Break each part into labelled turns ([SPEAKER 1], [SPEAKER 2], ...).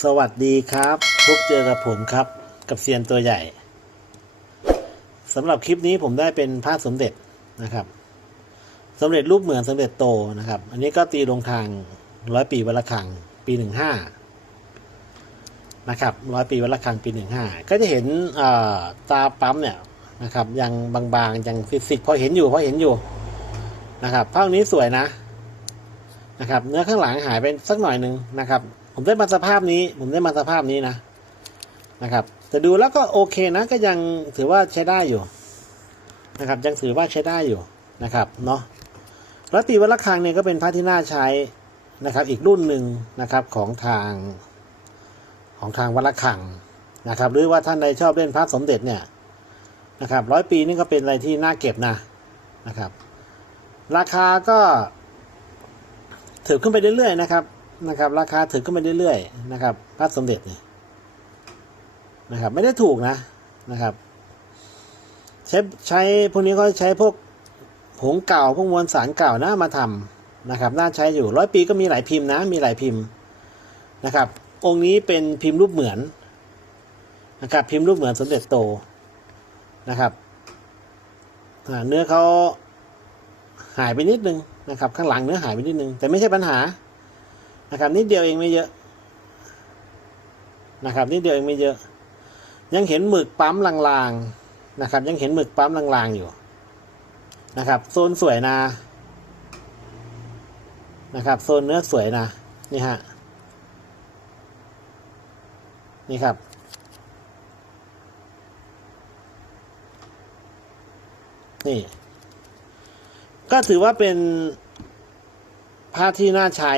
[SPEAKER 1] สวัสดีครับ พบเจอกับผมครับ กับเซียนตัวใหญ่สำหรับคลิปนี้ผมได้เป็นพระสมเด็จนะครับสมเด็จรูปเหมือนสมเด็จโตนะครับ อันนี้ก็ตีลงทางร้อยปีวัลคังปีหนึ่งห้านะครับร้อยปีวัลคังปีหนึ่งห้าก็จะเห็นตาปั๊มเนี่ยนะครับ ยังบางๆยังสิกๆพอเห็นอยู่พอเห็นอยู่นะครับภาพนี้สวยนะนะครับ เนื้อข้างหลังหายไปสักหน่อยหนึ่งนะครับ ผมได้มาสภาพนี้ ผมได้มาสภาพนี้นะนะครับแต่ดูแล้วก็โอเคนะก็ยังถือว่าใช้ได้อยู่นะครับ ยังถือว่าใช้ได้อยู่นะครับเนาะรัตตีวัดระฆังเนี่ยก็เป็นพระที่น่าใช้นะครับ อีกรุ่นหนึ่งนะครับของทางของทางวัดระฆังนะครับ หรือว่าท่านใดชอบเล่นพระสมเด็จเนี่ยนะครับร้อยปีนี่ก็เป็นอะไรที่น่าเก็บนะนะครับ ราคาก็ถือขึ้นไปเรื่อยๆนะครับ นะครับ ราคาถือขึ้นไปเรื่อยๆนะครับพระสมเด็จเนี่ยนะครับ ไม่ได้ถูกนะนะครับ ใช้ใช้พวกนี้ก็ใช้พวกผงเก่าพวกมวลสารเก่านะมาทำนะครับ น่าใช้อยู่ร้อยปีก็มีหลายพิมพ์นะมีหลายพิมพ์นะครับ องค์นี้เป็นพิมพ์รูปเหมือนนะครับพิมพ์รูปเหมือนสมเด็จโตนะครับเนื้อเขาหายไปนิดนึงนะครับ ข้างหลังเนื้อหายไปนิดนึง แต่ไม่ใช่ปัญหา นะครับนิดเดียวเองไม่เยอะนะครับนิดเดียวเองไม่เยอะ ยังเห็นหมึกปั๊มลางๆนะครับ ยังเห็นหมึกปั๊มลางๆอยู่นะครับ โซนสวยนะนะครับ โซนเนื้อสวยนะนี่ฮะนี่ครับนี่ ก็ถือว่าเป็นผ้าที่น่าใช้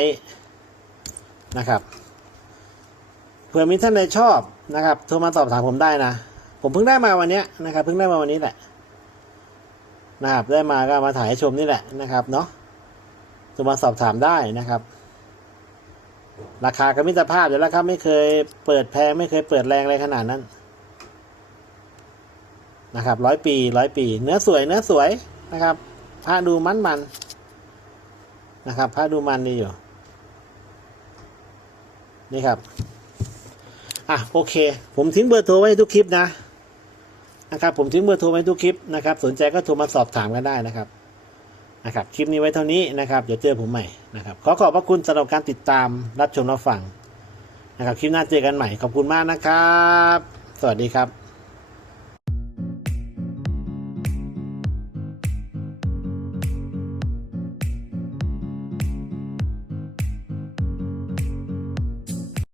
[SPEAKER 1] นะครับเผื่อมีท่านใดชอบนะครับโทรมาสอบถามผมได้นะ ผมเพิ่งได้มาวันนี้นะครับเพิ่งได้มาวันนี้แหละนะครับได้มาก็มาถ่ายให้ชมนี่แหละนะครับเนาะโทรมาสอบถามได้นะครับ ราคากับมิตรภาพเดี๋ยวแล้วครับ ไม่เคยเปิดแพงไม่เคยเปิดแรงอะไรขนาดนั้นนะครับร้อยปีร้อยปี เนื้อสวยเนื้อสวยนะครับผ้าดูมันมันๆนะครับผ้าดูมันดีอยู่ นี่ครับ อะโอเค ผมทิ้งเบอร์โทรไว้ทุกคลิปนะนะครับ ผมทิ้งเบอร์โทรไว้ทุกคลิปนะครับ สนใจก็โทรมาสอบถามกันได้นะครับนะครับคลิปนี้ไว้เท่านี้นะครับเดี๋ยวเจอผมใหม่นะครับขอขอบพระคุณสำหรับการติดตามรับชมรับฟังนะครับคลิปหน้าเจอกันใหม่ขอบคุณมากนะครับ สวัสดีครับ